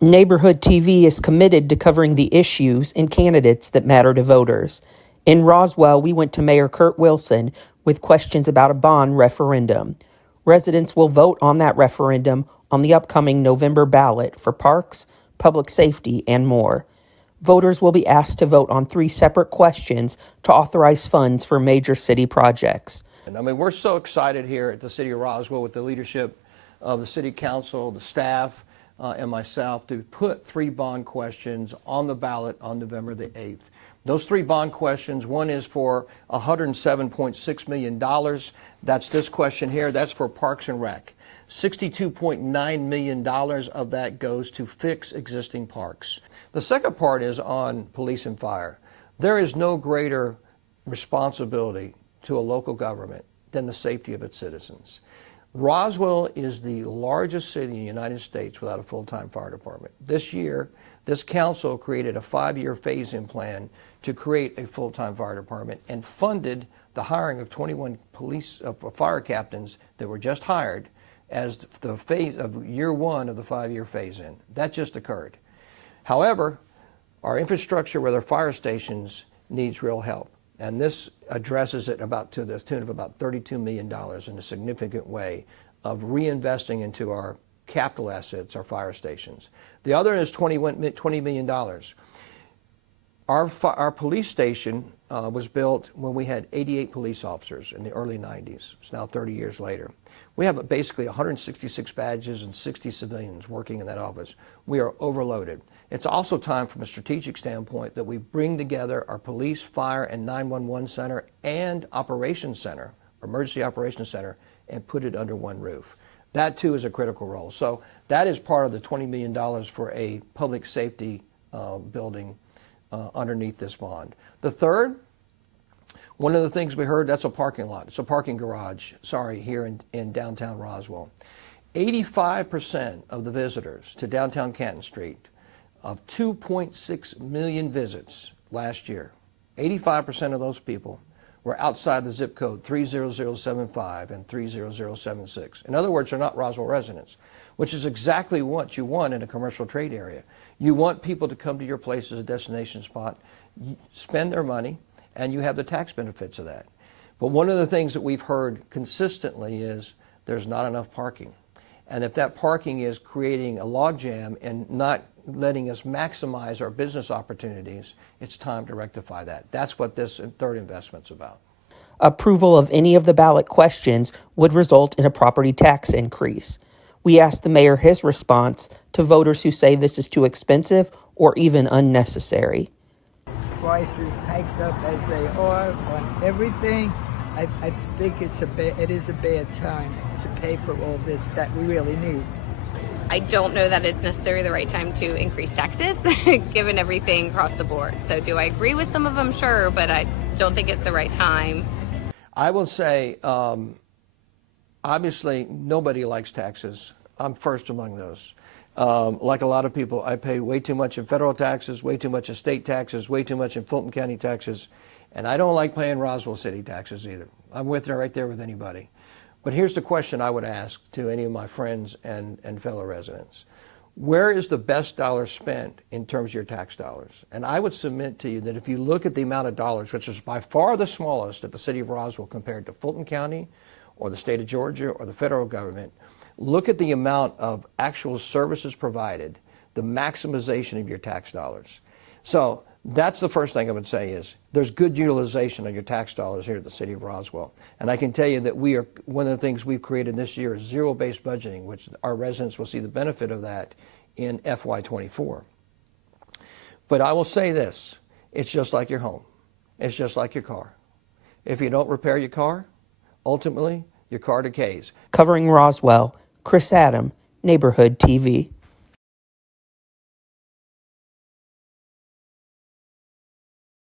Neighborhood TV is committed to covering the issues and candidates that matter to voters. In Roswell, we went to Mayor Kurt Wilson with questions about a bond referendum. Residents will vote on that referendum on the upcoming November ballot for parks, public safety, and more. Voters will be asked to vote on 3 separate questions to authorize funds for major city projects. I mean, we're so excited here at the City of Roswell with the leadership of the City Council, the staff, and myself to put 3 bond questions on the ballot on November the 8th. Those 3 bond questions, one is for $107.6 million. That's this question here. That's for Parks and Rec. $62.9 million of that goes to fix existing parks. The second part is on police and fire. There is no greater responsibility to a local government than the safety of its citizens. Roswell is the largest city in the United States without a full-time fire department. This year, this council created a 5-year phase-in plan to create a full-time fire department and funded the hiring of 21 fire captains that were just hired as the phase of year 1 of the 5-year phase-in. That just occurred. However, our infrastructure with our fire stations needs real help. And this addresses it to the tune of about $32 million in a significant way of reinvesting into our capital assets, our fire stations. The other is $20 million. Our police station was built when we had 88 police officers in the early 90s. It's now 30 years later. We have basically 166 badges and 60 civilians working in that office. We are overloaded. It's also time from a strategic standpoint that we bring together our police, fire, and 911 center and operations center, emergency operations center, and put it under one roof. That too is a critical role. So that is part of the $20 million for a public safety building underneath this bond. The third, one of the things we heard, that's a parking lot. It's a parking garage, here in downtown Roswell. 85% of the visitors to downtown Canton Street, of 2.6 million visits last year, 85% of those people were outside the zip code 30075 and 30076. In other words, they're not Roswell residents, which is exactly what you want in a commercial trade area. You want people to come to your place as a destination spot, spend their money, and you have the tax benefits of that. But one of the things that we've heard consistently is there's not enough parking. And if that parking is creating a logjam and not letting us maximize our business opportunities, it's time to rectify that. That's what this third investment's about. Approval of any of the ballot questions would result in a property tax increase. We asked the mayor his response to voters who say this is too expensive or even unnecessary. Prices hiked up as they are on everything. I think it is a bad time to pay for all this that we really need. I don't know that it's necessarily the right time to increase taxes, given everything across the board. So do I agree with some of them? Sure, but I don't think it's the right time. I will say, obviously, nobody likes taxes. I'm first among those. Like a lot of people, I pay way too much in federal taxes, way too much in state taxes, way too much in Fulton County taxes, and I don't like paying Roswell City taxes either. I'm right there with anybody. But here's the question I would ask to any of my friends and fellow residents. Where is the best dollar spent in terms of your tax dollars? And I would submit to you that if you look at the amount of dollars, which is by far the smallest at the city of Roswell compared to Fulton County or the state of Georgia or the federal government, look at the amount of actual services provided, the maximization of your tax dollars. So that's the first thing I would say is there's good utilization of your tax dollars here at the city of Roswell. And I can tell you that one of the things we've created this year is zero-based budgeting, which our residents will see the benefit of that in FY24. But I will say this, it's just like your home. It's just like your car. If you don't repair your car, ultimately your car decays. Covering Roswell, Chris Adam, Neighborhood TV.